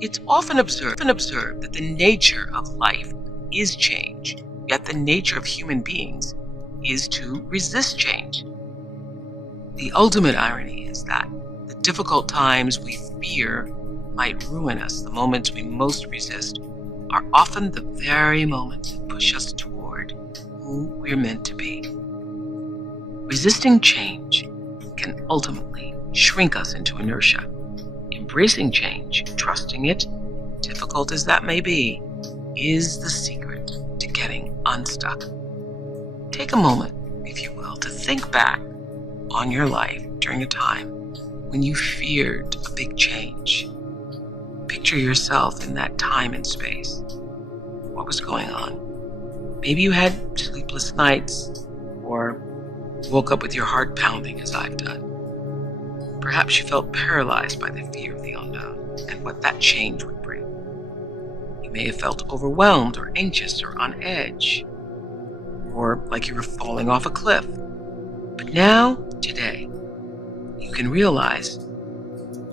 It's often observed that the nature of life is change, yet the nature of human beings is to resist change. The ultimate irony is that the difficult times we fear might ruin us, the moments we most resist, are often the very moments that push us toward who we're meant to be. Resisting change can ultimately shrink us into inertia. Embracing change, trusting it, difficult as that may be, is the secret to getting unstuck. Take a moment, if you will, to think back on your life during a time when you feared a big change. Picture yourself in that time and space. What was going on? Maybe you had sleepless nights or woke up with your heart pounding as I've done. Perhaps you felt paralyzed by the fear of the unknown and what that change would bring. You may have felt overwhelmed or anxious or on edge, or like you were falling off a cliff. But now, today, you can realize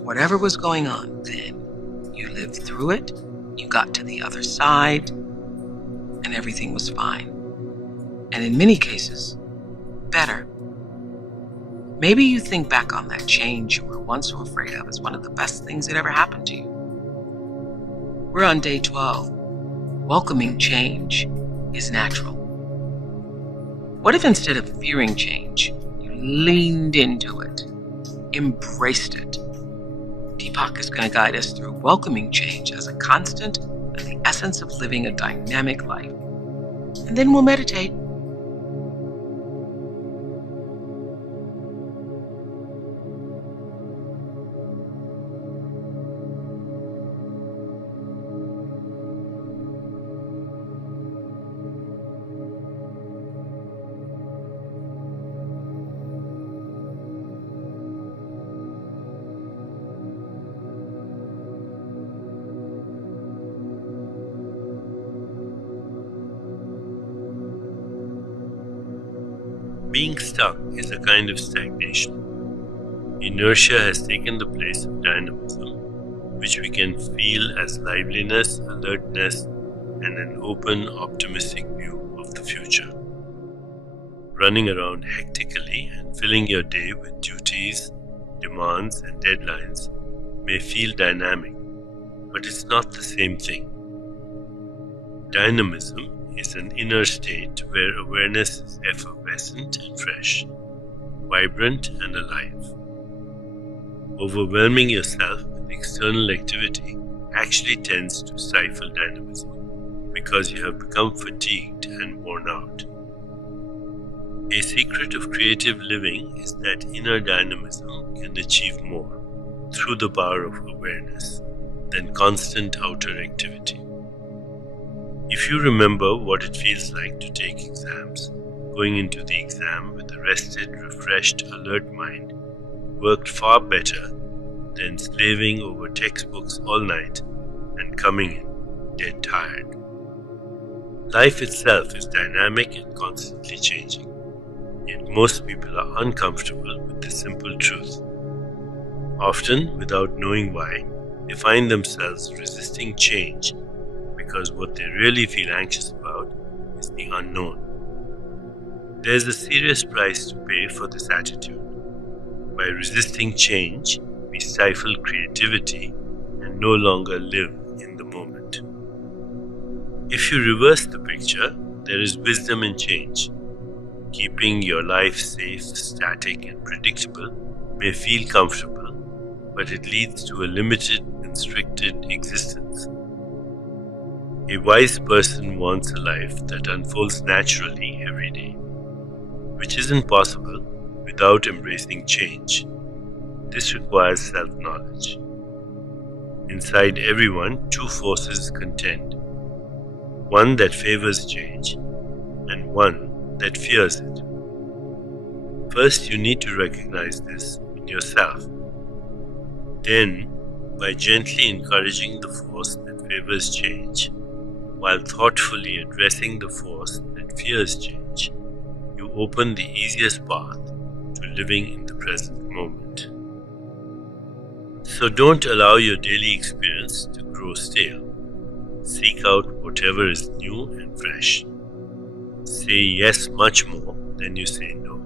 whatever was going on then, you lived through it, you got to the other side, and everything was fine. And in many cases, better. Maybe you think back on that change you were once so afraid of as one of the best things that ever happened to you. We're on day 12. Welcoming change is natural. What if instead of fearing change, you leaned into it, embraced it? Deepak is going to guide us through welcoming change as a constant and the essence of living a dynamic life. And then we'll meditate. Being stuck is a kind of stagnation. Inertia has taken the place of dynamism, which we can feel as liveliness, alertness, and an open, optimistic view of the future. Running around hectically and filling your day with duties, demands, and deadlines may feel dynamic, but it's not the same thing. Dynamism is an inner state where awareness is effervescent and fresh, vibrant and alive. Overwhelming yourself with external activity actually tends to stifle dynamism because you have become fatigued and worn out. A secret of creative living is that inner dynamism can achieve more through the power of awareness than constant outer activity. If you remember what it feels like to take exams, going into the exam with a rested, refreshed, alert mind worked far better than slaving over textbooks all night and coming in dead tired. Life itself is dynamic and constantly changing, yet most people are uncomfortable with the simple truth. Often, without knowing why, they find themselves resisting change because what they really feel anxious about is the unknown. There's a serious price to pay for this attitude. By resisting change, we stifle creativity and no longer live in the moment. If you reverse the picture, there is wisdom in change. Keeping your life safe, static, and predictable may feel comfortable, but it leads to a limited, constricted existence. A wise person wants a life that unfolds naturally every day, which isn't possible without embracing change. This requires self-knowledge. Inside everyone, two forces contend, one that favors change and one that fears it. First, you need to recognize this in yourself. Then, by gently encouraging the force that favors change, while thoughtfully addressing the force that fears change, you open the easiest path to living in the present moment. So don't allow your daily experience to grow stale. Seek out whatever is new and fresh. Say yes much more than you say no.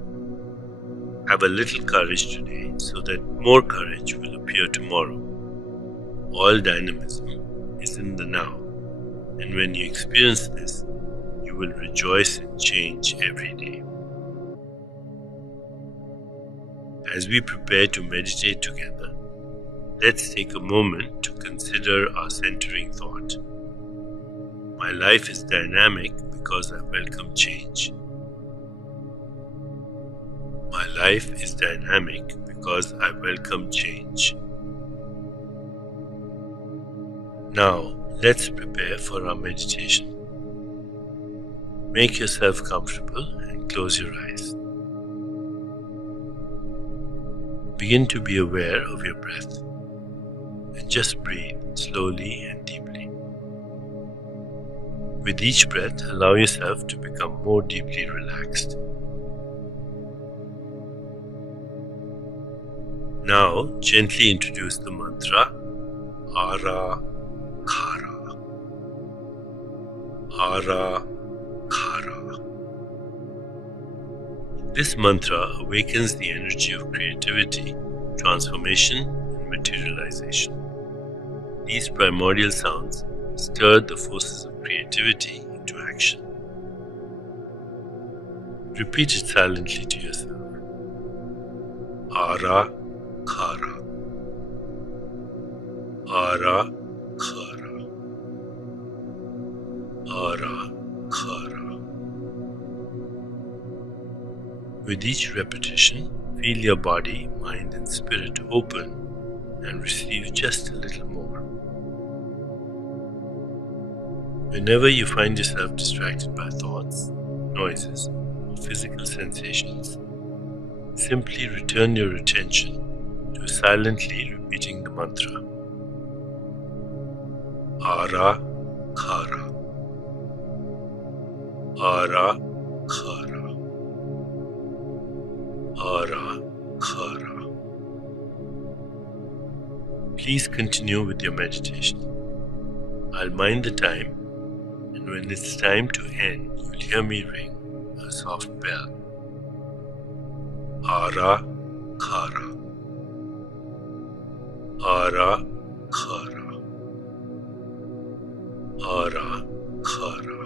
Have a little courage today so that more courage will appear tomorrow. All dynamism is in the now, and when you experience this, you will rejoice in change every day. As we prepare to meditate together, let's take a moment to consider our centering thought. My life is dynamic because I welcome change. My life is dynamic because I welcome change. Now, let's prepare for our meditation. Make yourself comfortable and close your eyes. Begin to be aware of your breath and just breathe slowly and deeply. With each breath, allow yourself to become more deeply relaxed. Now, gently introduce the mantra Ara Khara. Ara Khara. This mantra awakens the energy of creativity, transformation, and materialization. These primordial sounds stir the forces of creativity into action. Repeat it silently to yourself. Ara Khara. Ara Khara. Ara Khara. With each repetition, feel your body, mind, and spirit open and receive just a little more. Whenever you find yourself distracted by thoughts, noises, or physical sensations, simply return your attention to silently repeating the mantra Ara Khara. Ara Khara. Ara Khara. Please continue with your meditation. I'll mind the time, and when it's time to end, you'll hear me ring a soft bell. Ara Khara. Ara Khara. Ara Khara.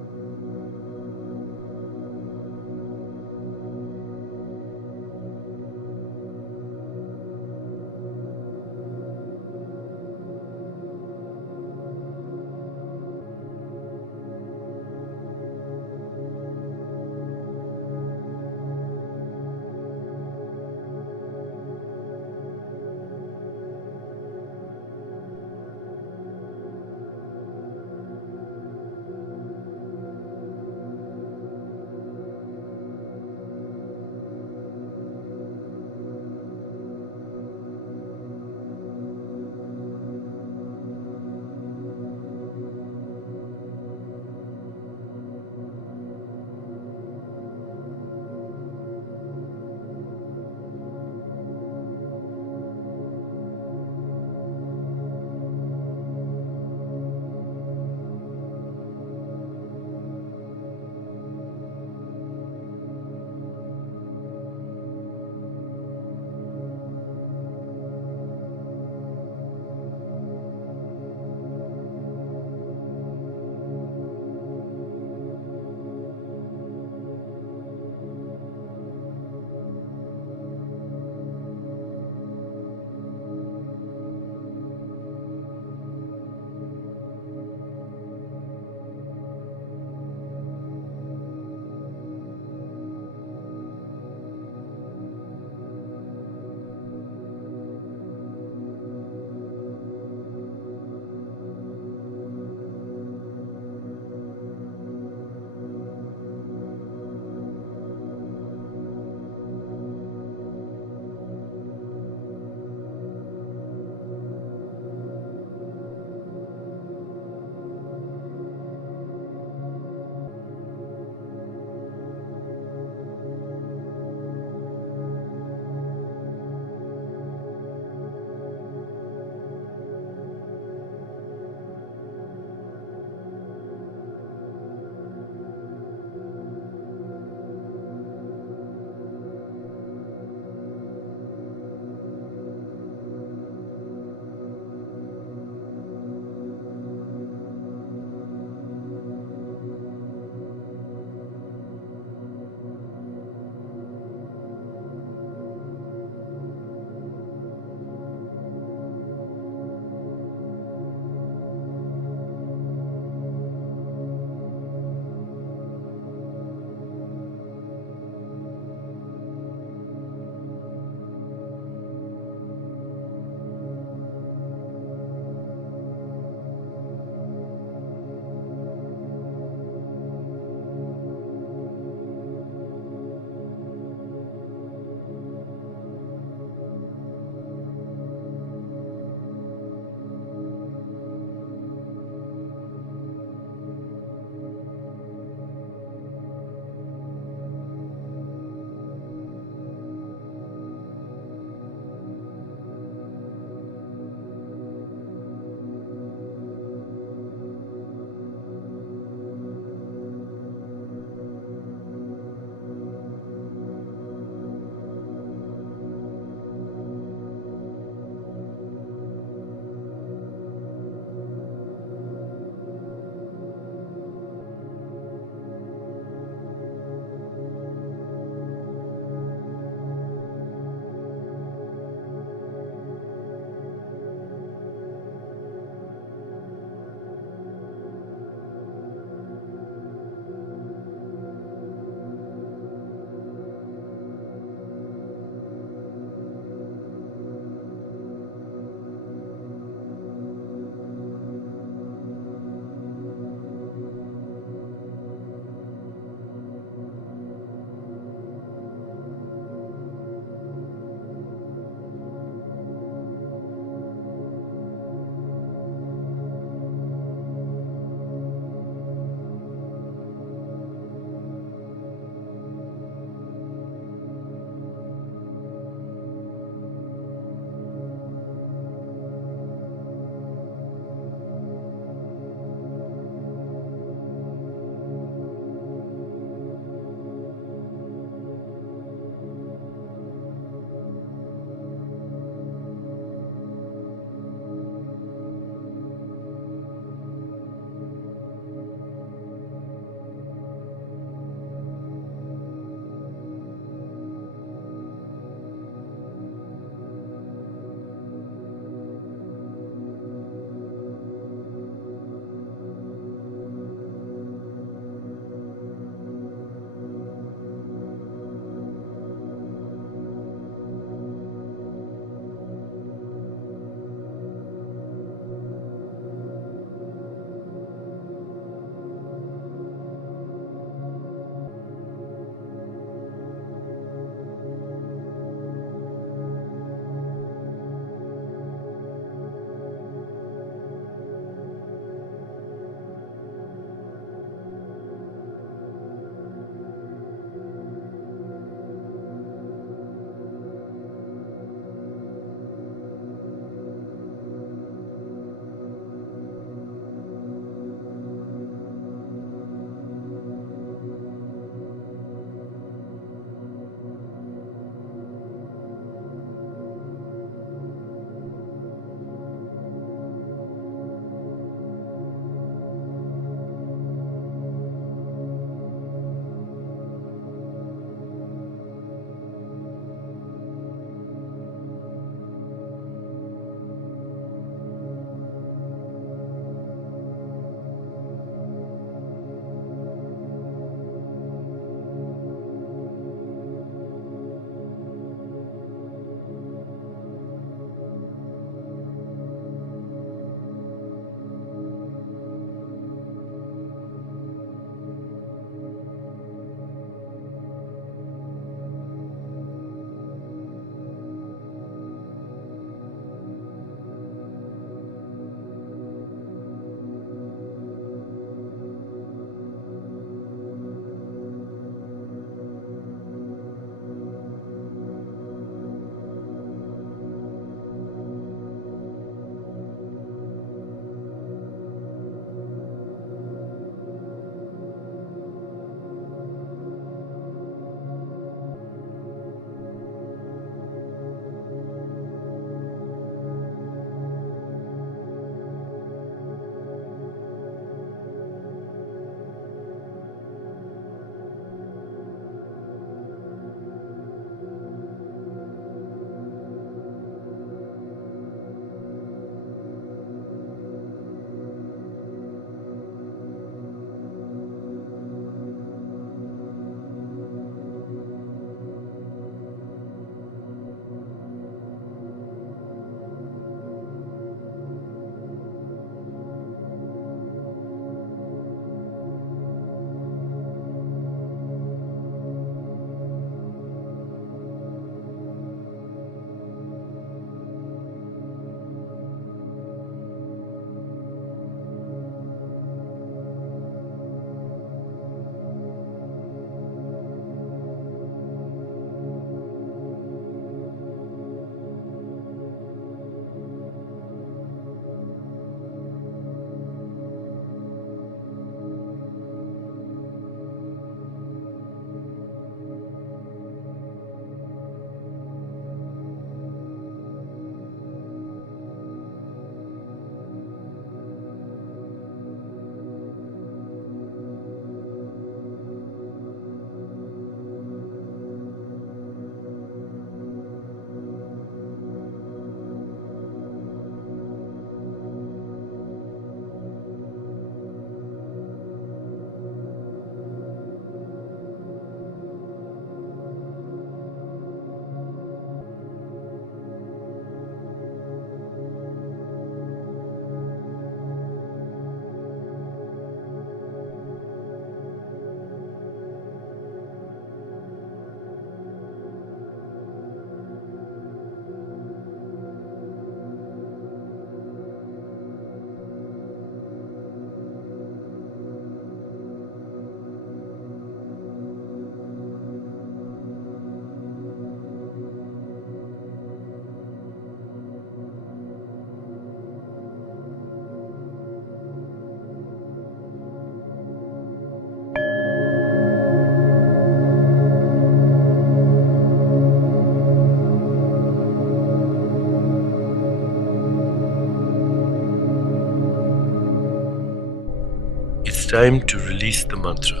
time to release the mantra.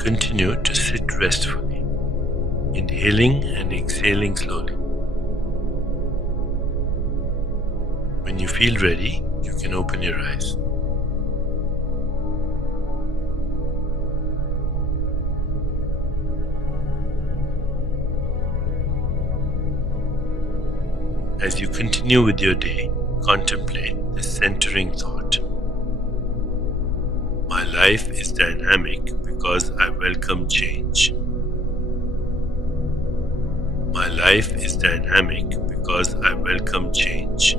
Continue to sit restfully, inhaling and exhaling slowly. When you feel ready, you can open your eyes. As you continue with your day, contemplate this centering thought. My life is dynamic because I welcome change. My life is dynamic because I welcome change.